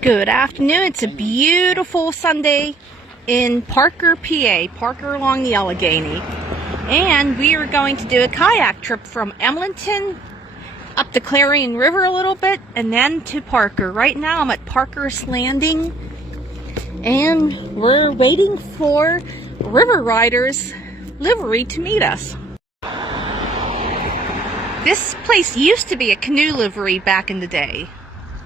Good afternoon. It's a beautiful Sunday in Parker, PA, Parker along the Allegheny. And we are going to do a kayak trip from Emlenton up the Clarion River a little bit and then to Parker. Right now I'm at Parker's Landing and we're waiting for River Riders livery to meet us. This place used to be a canoe livery back in the day.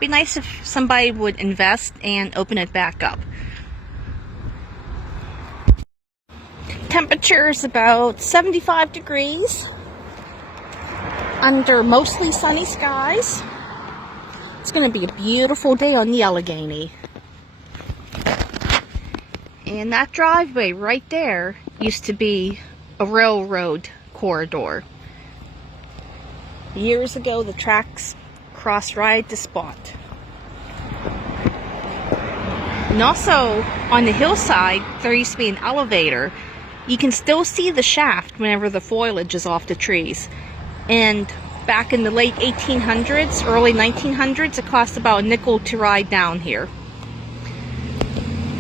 Be nice if somebody would invest and open it back up. Temperature is about 75 degrees under mostly sunny skies. It's going to be a beautiful day on the Allegheny. And that driveway right there used to be a railroad corridor. Years ago the tracks crossed right at the spot. And also on the hillside there used to be an elevator. You can still see the shaft whenever the foliage is off the trees. And back in the late 1800s, early 1900s, it cost about a nickel to ride down here.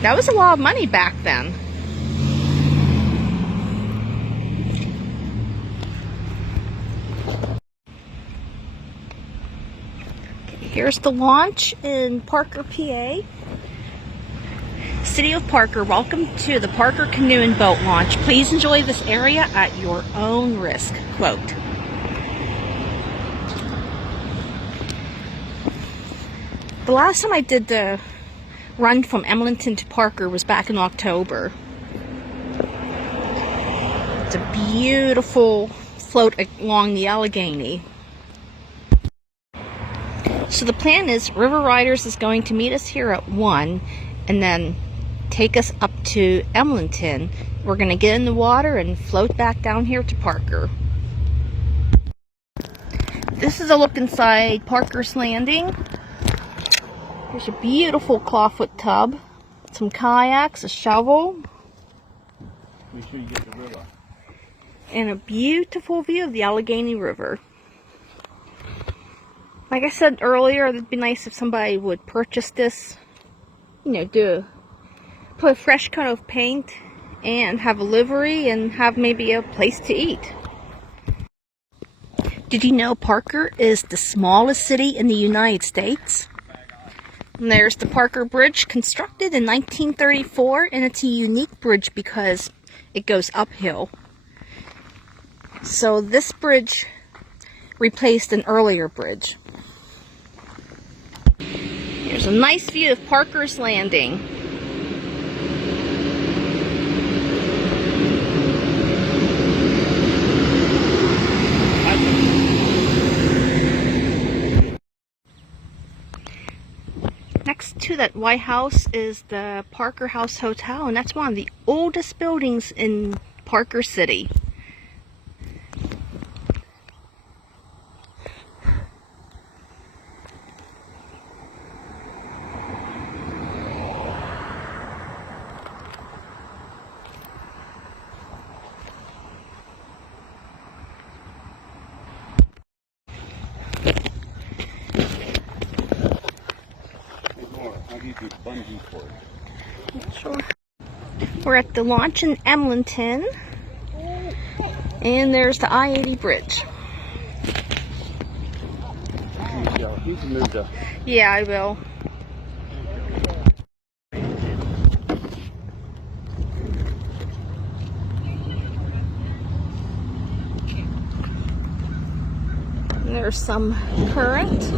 That was a lot of money back then. Here's the launch in Parker, PA. City of Parker, welcome to the Parker Canoe and Boat Launch. Please enjoy this area at your own risk. Quote. The last time I did the run from Emlenton to Parker was back in October. It's a beautiful float along the Allegheny. So the plan is River Riders is going to meet us here at 1 and then take us up to Emlenton. We're going to get in the water and float back down here to Parker. This is a look inside Parker's Landing. There's a beautiful clawfoot tub, some kayaks, a shovel, make sure you get the river, and a beautiful view of the Allegheny River. Like I said earlier, it'd be nice if somebody would purchase this, put a fresh coat of paint and have a livery and have maybe a place to eat. Did you know Parker is the smallest city in the United States? And there's the Parker Bridge, constructed in 1934, and it's a unique bridge because it goes uphill. So this bridge replaced an earlier bridge. Here's a nice view of Parker's Landing. Next to that White House is the Parker House Hotel, and that's one of the oldest buildings in Parker City. Sure. We're at the launch in Emlenton, and there's the I-80 bridge. You can move the... Yeah, I will. And there's some current.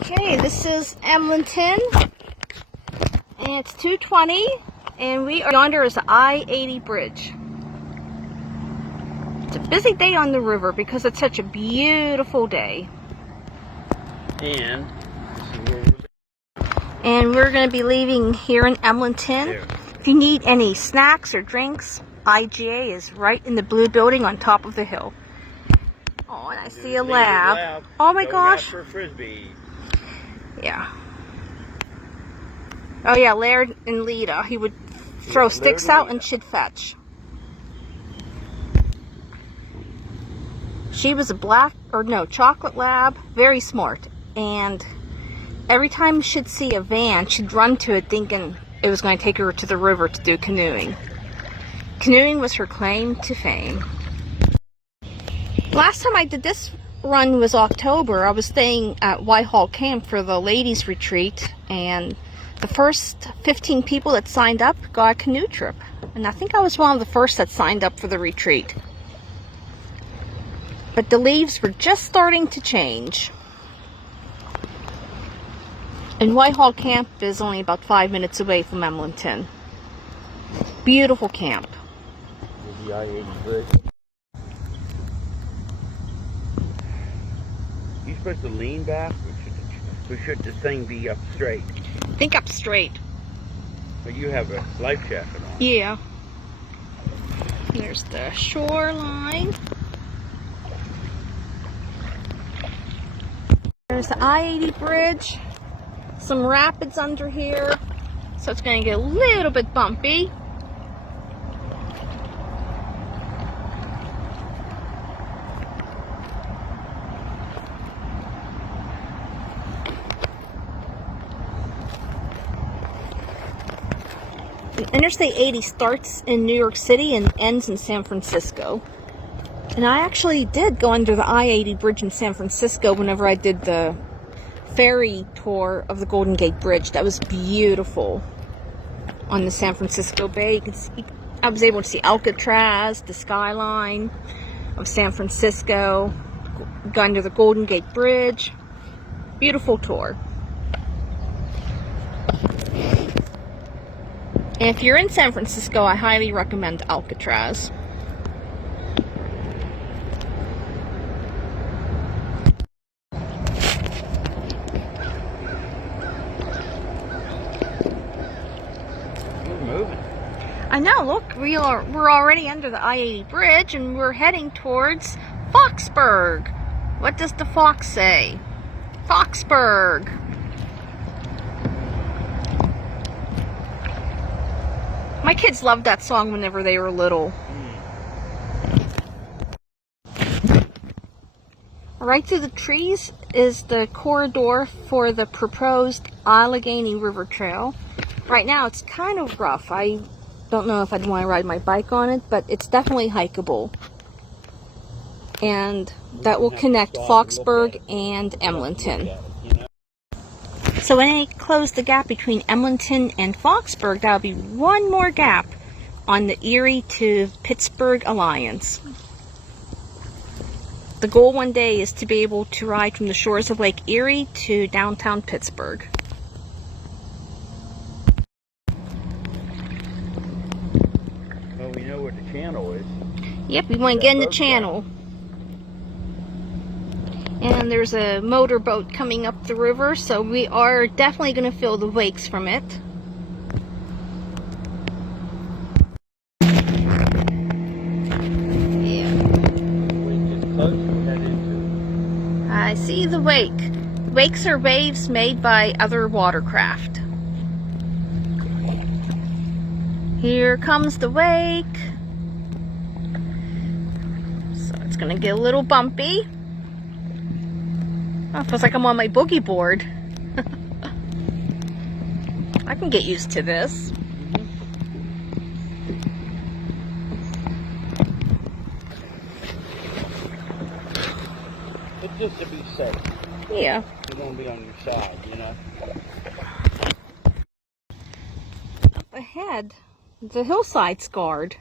Okay, this is Emlenton, and it's 2:20, and we are yonder is the I-80 bridge. It's a busy day on the river because it's such a beautiful day. And we're going to be leaving here in Emlenton. If you need any snacks or drinks, IGA is right in the blue building on top of the hill. Oh, and I see a lab. Oh my gosh. For frisbee. Yeah. Oh yeah, Laird and Lita. He would throw sticks out and she'd fetch. She was a chocolate lab, very smart. And every time she'd see a van, she'd run to it thinking it was going to take her to the river to do canoeing. Canoeing was her claim to fame. Last time I did this run was October. I was staying at Whitehall Camp for the ladies retreat, and the first 15 people that signed up got a canoe trip. And I think I was one of the first that signed up for the retreat. But the leaves were just starting to change. And Whitehall Camp is only about 5 minutes away from Emlenton. Beautiful camp. The I-80 bridge. You're supposed to lean back, or should the thing be up straight? Think up straight. But you have a life jacket on. Yeah. There's the shoreline. There's the I-80 bridge. Some rapids under here, so it's going to get a little bit bumpy. Interstate 80 starts in New York City and ends in San Francisco. And I actually did go under the I-80 bridge in San Francisco whenever I did the ferry tour of the Golden Gate Bridge. That was beautiful on the San Francisco Bay. You could see, I was able to see Alcatraz, the skyline of San Francisco, go under the Golden Gate Bridge. Beautiful tour. And if you're in San Francisco, I highly recommend Alcatraz. I know, look, we're already under the I-80 bridge and we're heading towards Foxburg. What does the fox say? Foxburg. My kids loved that song whenever they were little. Right through the trees is the corridor for the proposed Allegheny River Trail. Right now it's kind of rough. I don't know if I'd want to ride my bike on it, but it's definitely hikeable. And that will connect Foxburg and Emlenton. So when they close the gap between Emlenton and Foxburg, that'll be one more gap on the Erie to Pittsburgh Alliance. The goal one day is to be able to ride from the shores of Lake Erie to downtown Pittsburgh. Well, we know where the channel is. Yep, we want to get in the channel. And there's a motorboat coming up the river, so we are definitely going to feel the wakes from it. Yeah. I see the wake. Wakes are waves made by other watercraft. Here comes the wake. So it's going to get a little bumpy. Oh, it feels like I'm on my boogie board. I can get used to this. It's just to be safe. Yeah. You won't be on your side, you know. Up ahead, the hillside scarred,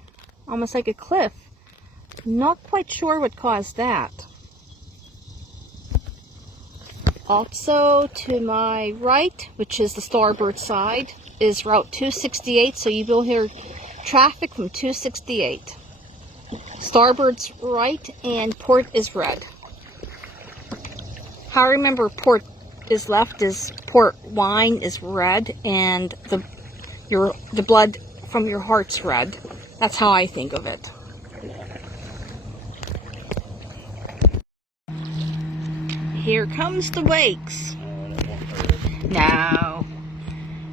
almost like a cliff. Not quite sure what caused that. Also, to my right, which is the starboard side, is Route 268, so you will hear traffic from 268. Starboard's right and port is red. How I remember port is left is port wine is red, and the blood from your heart's red. That's how I think of it. Here comes the wakes. No.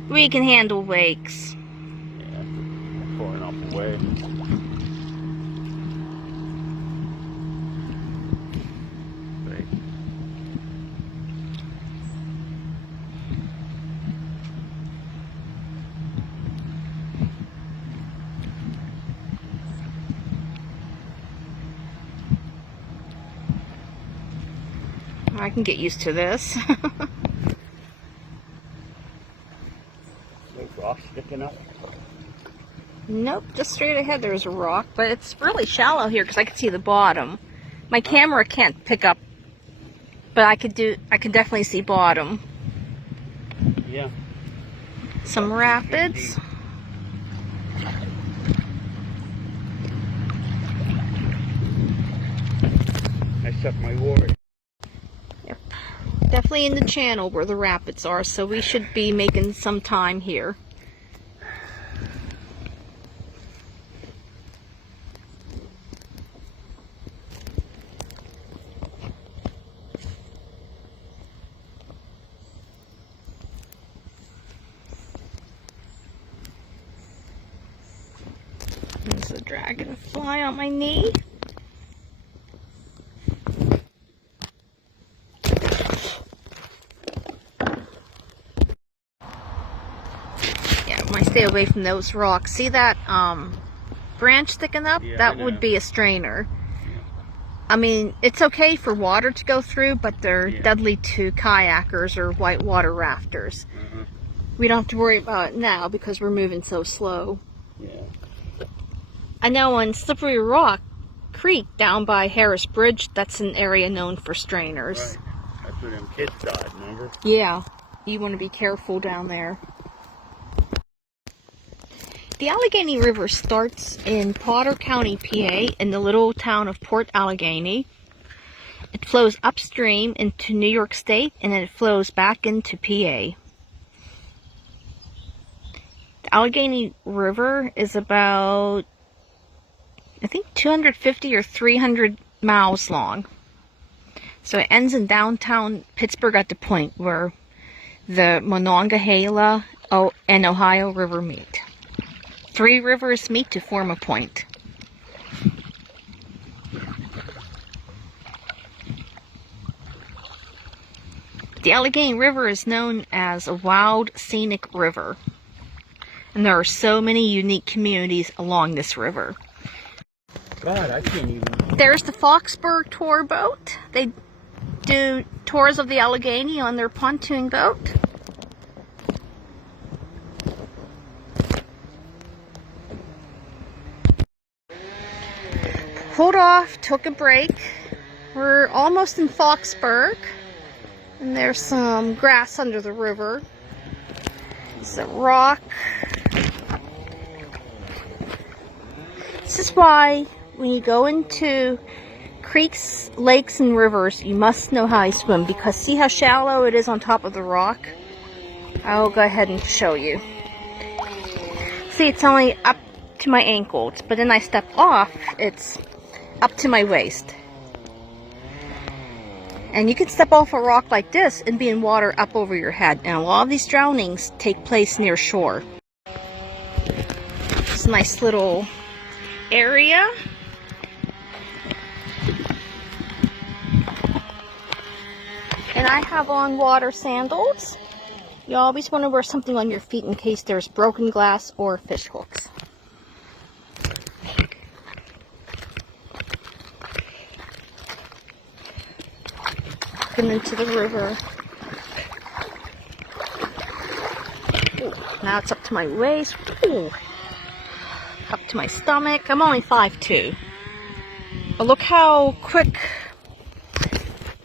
We can handle wakes. Yeah, pouring off the way. I can get used to this. No rock sticking up. Nope, just straight ahead there's a rock, but it's really shallow here because I can see the bottom. My camera can't pick up, but I could definitely see bottom. Yeah. Some rapids. I set my water. Yep. Definitely in the channel where the rapids are, so we should be making some time here. There's a dragonfly on my knee. I stay away from those rocks. See that branch sticking up? Yeah, that would be a strainer. Yeah. I mean, it's okay for water to go through, but they're deadly to kayakers or whitewater rafters. We don't have to worry about it now because we're moving so slow. Yeah. I know on Slippery Rock Creek down by Harris Bridge, that's an area known for strainers. Right. That's where them kids died, remember? Yeah. You want to be careful down there. The Allegheny River starts in Potter County, PA, in the little town of Port Allegheny. It flows upstream into New York State, and then it flows back into PA. The Allegheny River is about, I think, 250 or 300 miles long. So it ends in downtown Pittsburgh at the point where the Monongahela and Ohio River meet. 3 rivers meet to form a point. The Allegheny River is known as a wild, scenic river. And there are so many unique communities along this river. God, I can't even... There's the Foxburg tour boat. They do tours of the Allegheny on their pontoon boat. Pulled off, took a break. We're almost in Foxburg, and there's some grass under the river. It's a rock. This is why when you go into creeks, lakes, and rivers, you must know how to swim, because see how shallow it is on top of the rock? I'll go ahead and show you. See, it's only up to my ankles, but then I step off, it's up to my waist. And you can step off a rock like this and be in water up over your head. And a lot of these drownings take place near shore. It's a nice little area. And I have on water sandals. You always want to wear something on your feet in case there's broken glass or fish hooks. Into the river. Ooh, now it's up to my waist. Ooh, up to my stomach. I'm only 5'2". But look how quick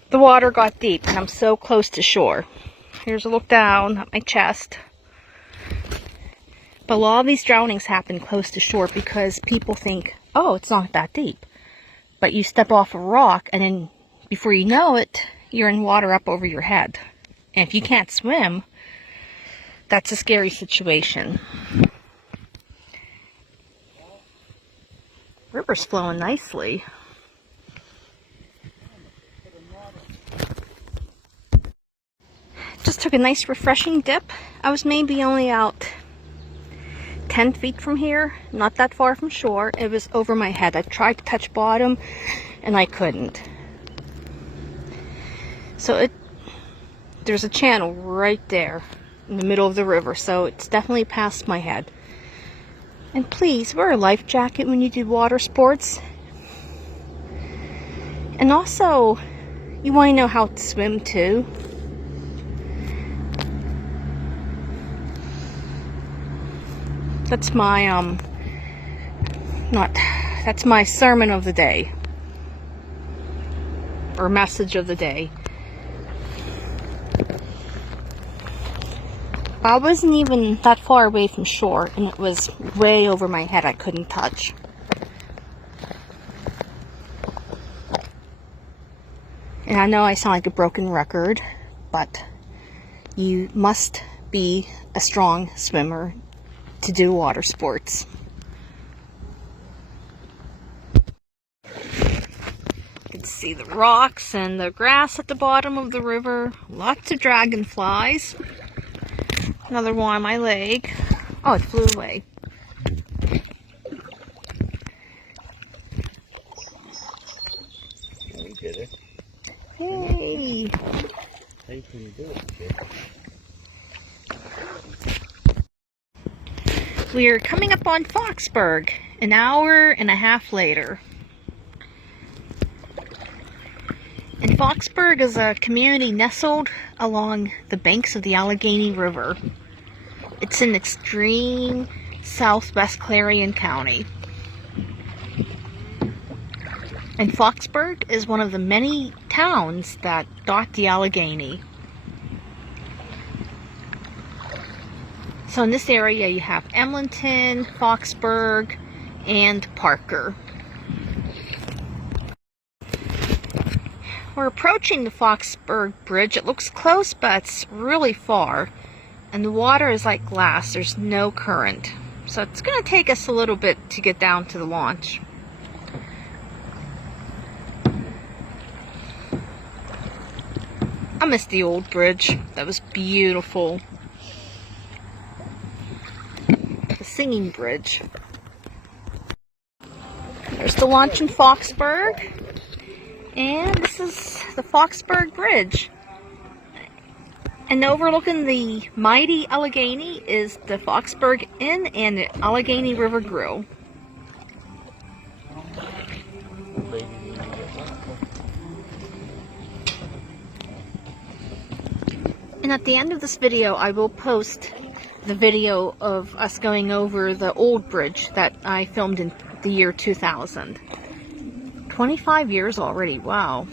the water got deep, and I'm so close to shore. Here's a look down at my chest. But a lot of these drownings happen close to shore because people think, oh, it's not that deep. But you step off a rock, and then before you know it, you're in water up over your head. And if you can't swim, that's a scary situation. River's flowing nicely. Just took a nice refreshing dip. I was maybe only out 10 feet from here, not that far from shore. It was over my head. I tried to touch bottom and I couldn't. So there's a channel right there in the middle of the river, so it's definitely past my head. And please wear a life jacket when you do water sports. And also, You want to know how to swim too? That's my that's my sermon of the day, or message of the day. I wasn't even that far away from shore, and it was way over my head. I couldn't touch. And I know I sound like a broken record, but you must be a strong swimmer to do water sports. You can see the rocks and the grass at the bottom of the river. Lots of dragonflies. Another one on my leg. Oh, it flew away. We did it. Hey! How you can do it, kid? We're coming up on Foxburg, an hour and a half later. And Foxburg is a community nestled along the banks of the Allegheny River. It's in extreme southwest Clarion County. And Foxburg is one of the many towns that dot the Allegheny. So in this area you have Emlenton, Foxburg, and Parker. We're approaching the Foxburg Bridge. It looks close, but it's really far. And the water is like glass. There's no current. So it's going to take us a little bit to get down to the launch. I miss the old bridge. That was beautiful. The singing bridge. There's the launch in Foxburg. And this is the Foxburg Bridge. And overlooking the mighty Allegheny is the Foxburg Inn and the Allegheny River Grill. And at the end of this video, I will post the video of us going over the old bridge that I filmed in the year 2000. 25 years already, wow.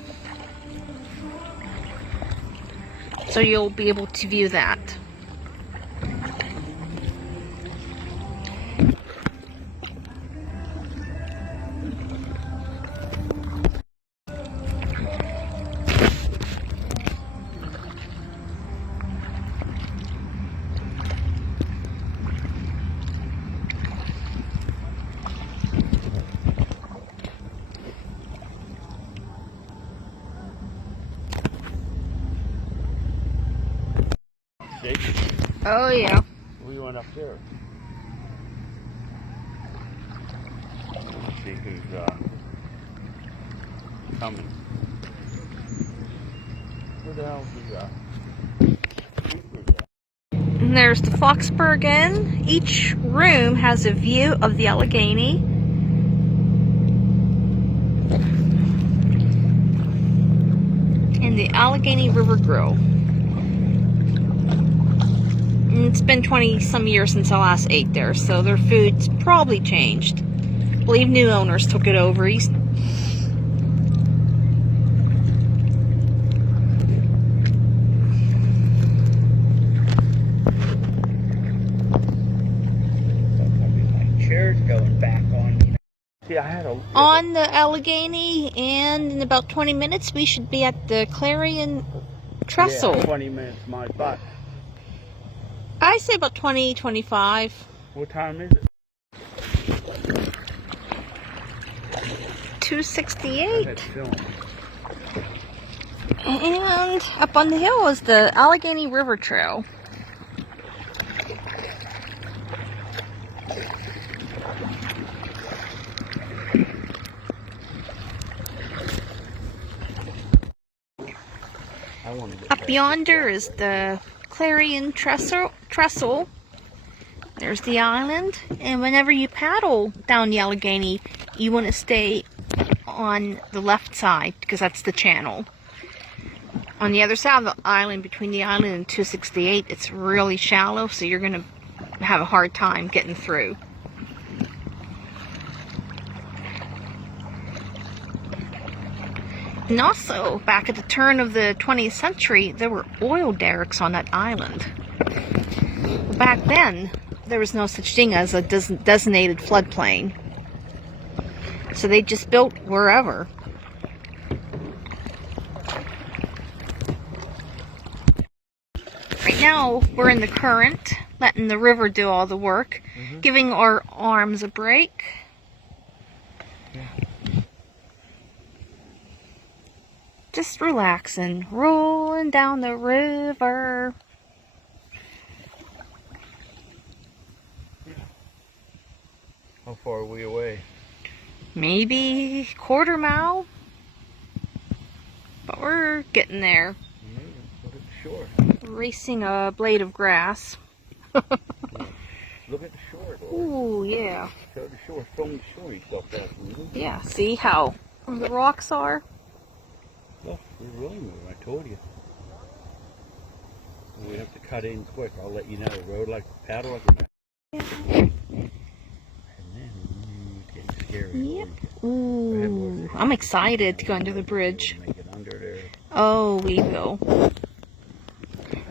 So you'll be able to view that. Oh yeah. We went up there. Let's see who's coming. Where the hell is And there's the Foxburg Inn. Each room has a view of the Allegheny. And the Allegheny River Grill. It's been 20 some years since I last ate there, so their food's probably changed. I believe new owners took it over. my chair's going back on. See, I had on the Allegheny, and in about 20 minutes we should be at the Clarion Trestle. Yeah, 20 minutes, my butt. I say about 20, 25. What time is it? 2:68. And up on the hill is the Allegheny River Trail. Up yonder is the Clarion Trestle. There's the island, and whenever you paddle down the Allegheny, you want to stay on the left side because that's the channel. On the other side of the island, between the island and 268, it's really shallow, so you're going to have a hard time getting through. And also, back at the turn of the 20th century, there were oil derricks on that island. Back then, there was no such thing as a designated floodplain. So they just built wherever. Right now, we're in the current, letting the river do all the work, giving our arms a break. Just relaxing, rolling down the river. How far are we away? Maybe quarter mile, but we're getting there. Look at the shore. Racing a blade of grass. Look at the shore. Ooh, yeah. Show the shore. Film the shore yourself there. Yeah, see how the rocks are? Look, we're really moving. I told you. We have to cut in quick. I'll let you know. Road like paddle like a map. And then getting scary. Yep. Ooh, I'm excited to go under the bridge. Make it under there. Oh, we will.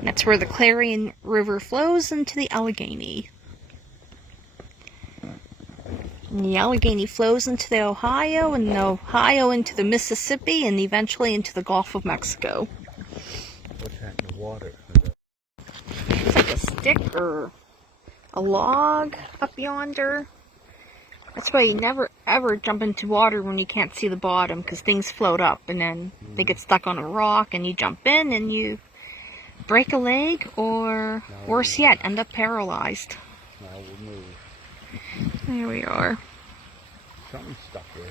That's where the Clarion River flows into the Allegheny. And the Allegheny flows into the Ohio, and the Ohio into the Mississippi, and eventually into the Gulf of Mexico. What's that in the water? It's like a stick or a log up yonder. That's why you never ever jump into water when you can't see the bottom, because things float up and then they get stuck on a rock and you jump in and you break a leg, or worse yet, end up paralyzed. Now we'll move. There we are. Something's stuck there.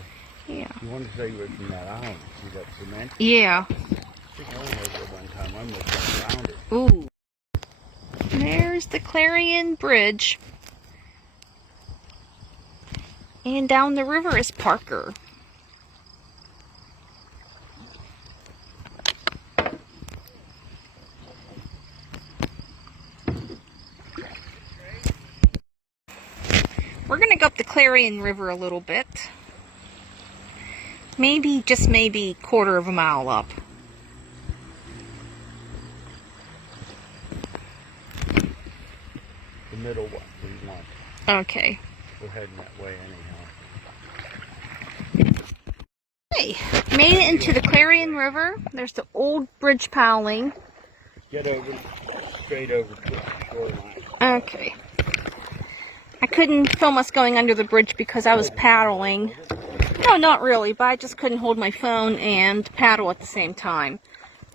Yeah. You want to say we're from that island? See that cement? Yeah. I think I went over one time. I almost went around it. Ooh. There's the Clarion Bridge. And down the river is Parker. We're going to go up the Clarion River a little bit. Maybe, just maybe, quarter of a mile up. The middle one, we want. Okay. We're heading that way anyhow. Hey, made it into the Clarion River. There's the old bridge piling. Get over, straight over to the shoreline. Okay. I couldn't film us going under the bridge because I was paddling. No, not really, but I just couldn't hold my phone and paddle at the same time.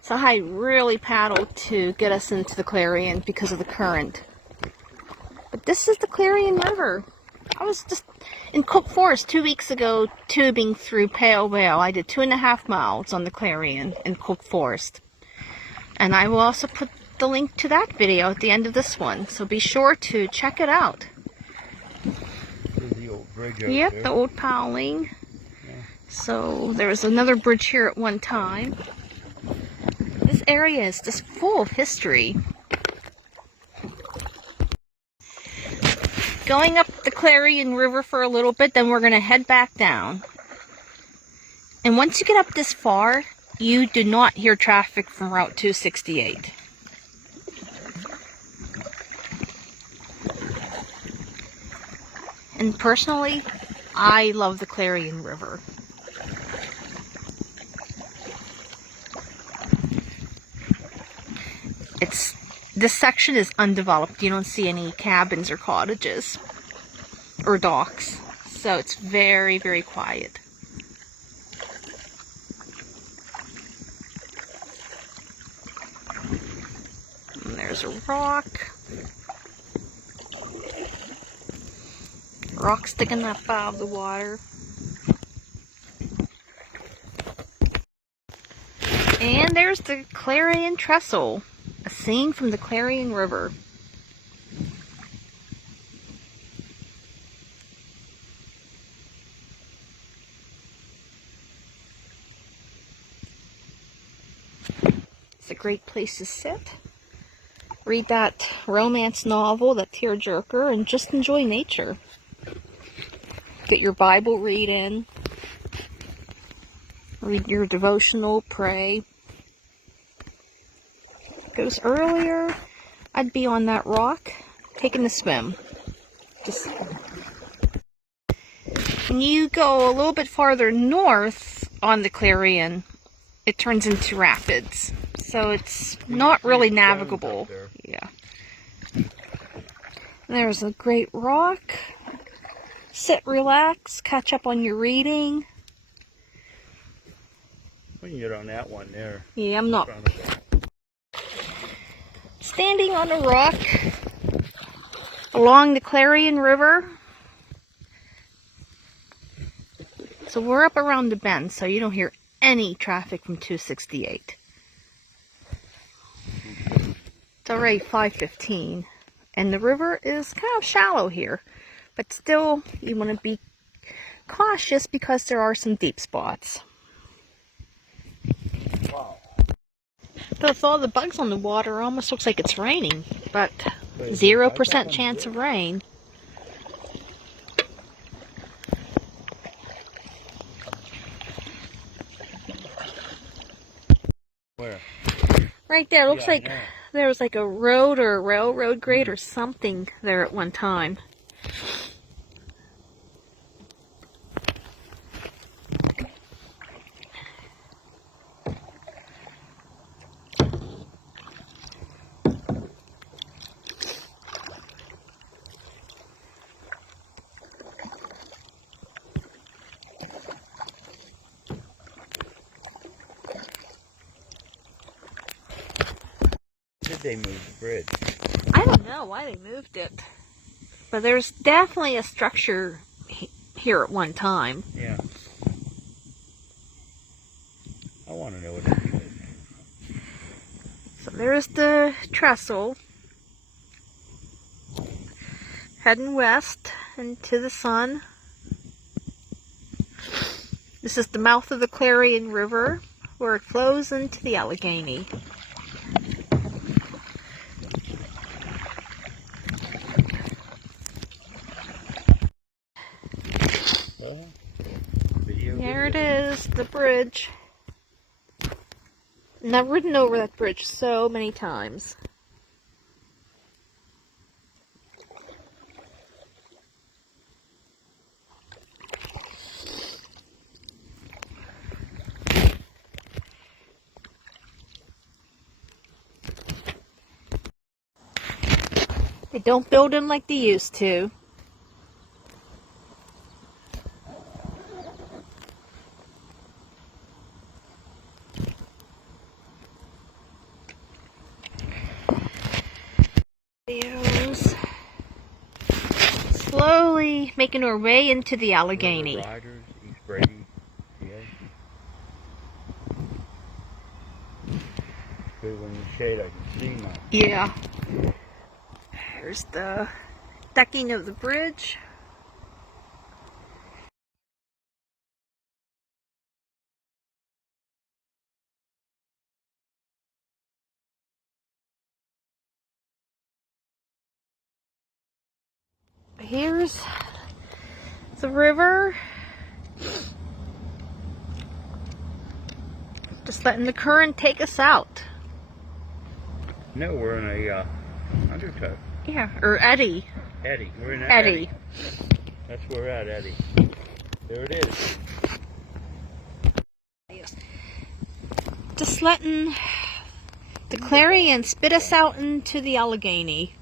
So I really paddled to get us into the Clarion because of the current. But this is the Clarion River. I was just in Cook Forest 2 weeks ago tubing through Pale Whale. I did 2.5 miles on the Clarion in Cook Forest. And I will also put the link to that video at the end of this one. So be sure to check it out. There's the old bridge over Yep, there. the old piling. So there was another bridge here at one time. This area is just full of history. Going up the Clarion River for a little bit, then we're going to head back down. And once you get up this far, you do not hear traffic from Route 268. And personally, I love the Clarion River. This section is undeveloped. You don't see any cabins or cottages or docks. So it's very, very quiet. And there's a rock. Rock sticking up out of the water. And there's the Clarion Trestle, a scene from the Clarion River. great place to sit, read that romance novel, that tearjerker, and just enjoy nature. Get your Bible reading, read your devotional, pray. If it was earlier, I'd be on that rock taking a swim. Just when you go a little bit farther north on the Clarion, it turns into rapids. So it's not really navigable. Yeah. There's a great rock. Sit, relax, catch up on your reading. We can get on that one there. Yeah, I'm not. Standing on a rock along the Clarion River. So we're up around the bend, so you don't hear any traffic from 268. It's already 5:15, and the river is kind of shallow here, but still you want to be cautious because there are some deep spots. Wow. Though with all the bugs on the water, it almost looks like it's raining, but 0% chance of rain. Where? Right there, looks Yeah, like there was like a road or a railroad grade or something there at one time. Did they move the bridge? I don't know why they moved it, but there's definitely a structure here at one time. Yeah. I want to know what it is. So there's the trestle, heading west into the sun. This is the mouth of the Clarion River, where it flows into the Allegheny. There it is, the bridge. And I've ridden over that bridge so many times. They don't build them like they used to. Slowly making our way into the Allegheny. Riders, East Brady, PA. Good when you shade, I can see my. Yeah. Here's the decking of the bridge. Here's the river. Just letting the current take us out. No, we're in a undertow. Yeah, or eddy. Eddy. We're in an Eddy. That's where we're at, Eddy. There it is. Just letting the Clarion spit us out into the Allegheny.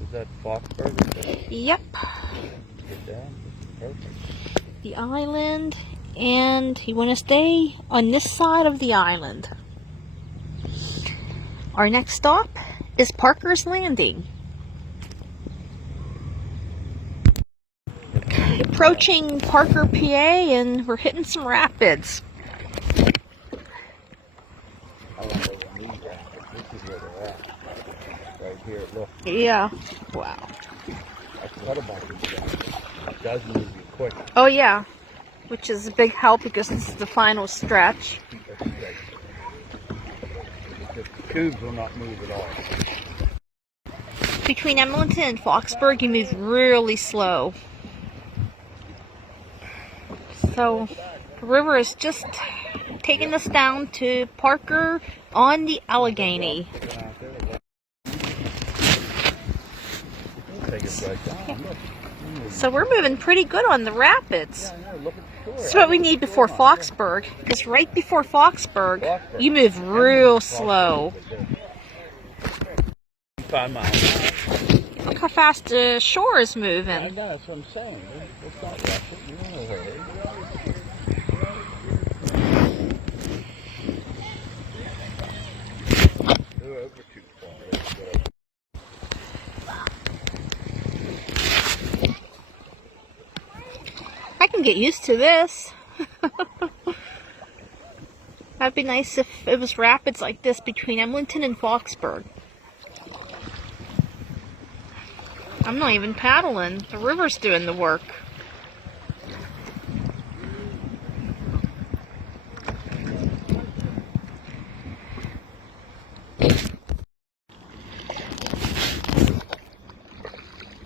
Is that Foxburg? Yep. Get down. Perfect. The island, and you want to stay on this side of the island. Our next stop is Parker's Landing. Approaching Parker, PA, and we're hitting some rapids. I don't know where these at, but this is where they're at. Right here. Look, Yeah. Wow. I thought about this guy. It does move you quick. Oh yeah, which is a big help because this is the final stretch. Keep us straight. The tubes will not move at all. Between Emlenton and Foxburg, you move really slow. So the river is just taking us down to Parker on the Allegheny. Take it right down. Look. So we're moving pretty good on the rapids. Yeah, I know. Look at the shore. That's what we need before Foxburg, because right before Foxburg, you move real slow. 5 miles. Look how fast the shore is I moving. know, that's what I'm saying. Let's not rush it. You don't know hurry. Go over too far. I can get used to this. That'd be nice if it was rapids like this between Emlenton and Foxburg. I'm not even paddling. The river's doing the work.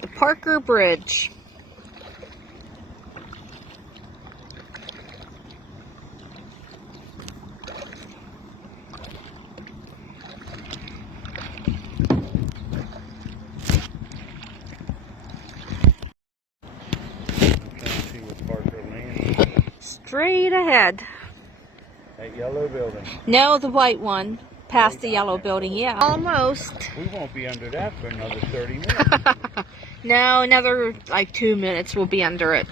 The Parker Bridge. See what Parker lands. Straight ahead. That yellow building. No, the white one. Past the yellow building, yeah. Almost. We won't be under that for another 30 minutes. No, another like 2 minutes we'll be under it.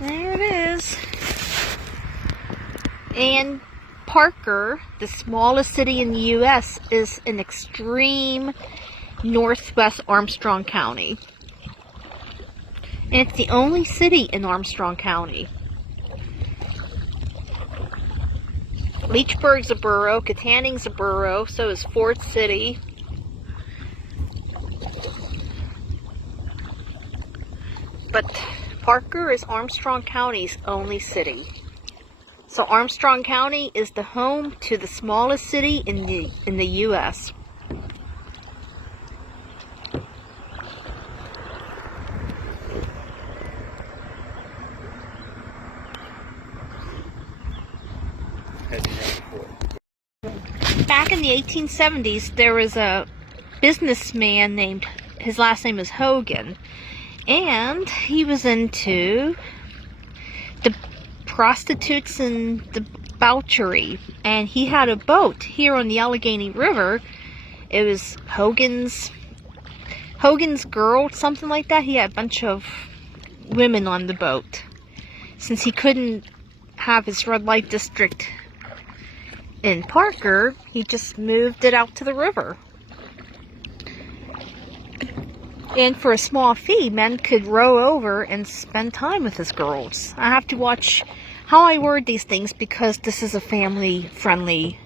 There it is. And Parker, the smallest city in the U.S., is in extreme northwest Armstrong County. And it's the only city in Armstrong County. Leechburg's a borough, Kataning's a borough, so is Ford City. But Parker is Armstrong County's only city. So Armstrong County is the home to the smallest city in the U.S. Back in the 1870s, there was a businessman named, his last name is Hogan, and he was into the prostitutes and the debauchery, and he had a boat here on the Allegheny River. It was Hogan's Girl, something like that. He had a bunch of women on the boat. Since he couldn't have his red light district in Parker, he just moved it out to the river. And for a small fee, men could row over and spend time with his girls. I have to watch how I word these things because this is a family-friendly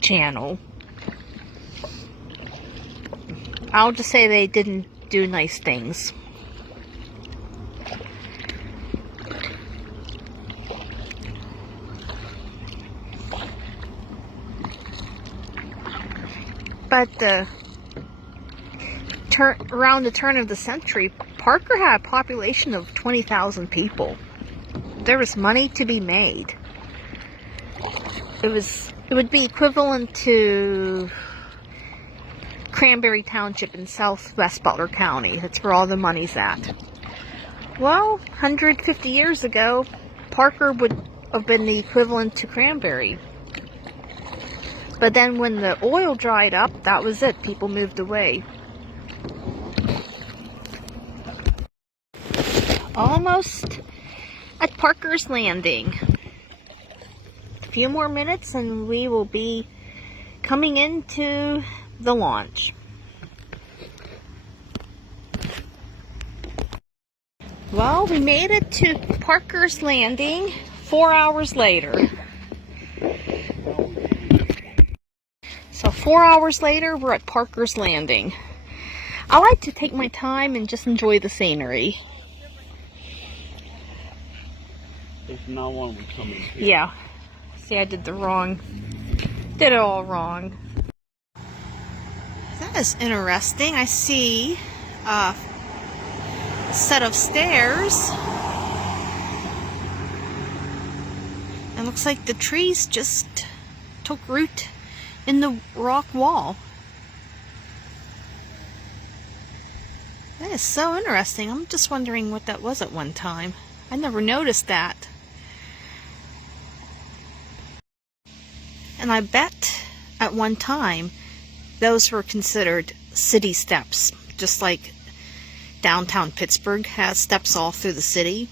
channel. I'll just say they didn't do nice things. But around the turn of the century, Parker had a population of 20,000 people. There was money to be made. It would be equivalent to Cranberry Township in southwest Butler County. That's where all the money's at. Well, 150 years ago, Parker would have been the equivalent to Cranberry. But then when the oil dried up, that was it. People moved away. Almost at Parker's Landing. A few more minutes and we will be coming into the launch. Well, Well, we made it to Parker's Landing 4 hours later. So 4 hours later, we're at Parker's Landing. I like to take my time and just enjoy the scenery. There's no one we come in here. Yeah. See, I did it all wrong. That is interesting. I see a set of stairs. It looks like the trees just took root in the rock wall. That is so interesting. I'm just wondering what that was at one time. I never noticed that. And I bet at one time those were considered city steps, just like downtown Pittsburgh has steps all through the city.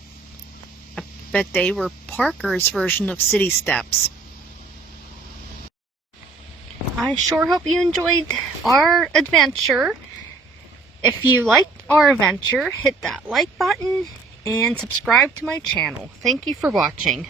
I bet they were Parker's version of city steps. I sure hope you enjoyed our adventure. If you liked our adventure, hit that like button and subscribe to my channel. Thank you for watching.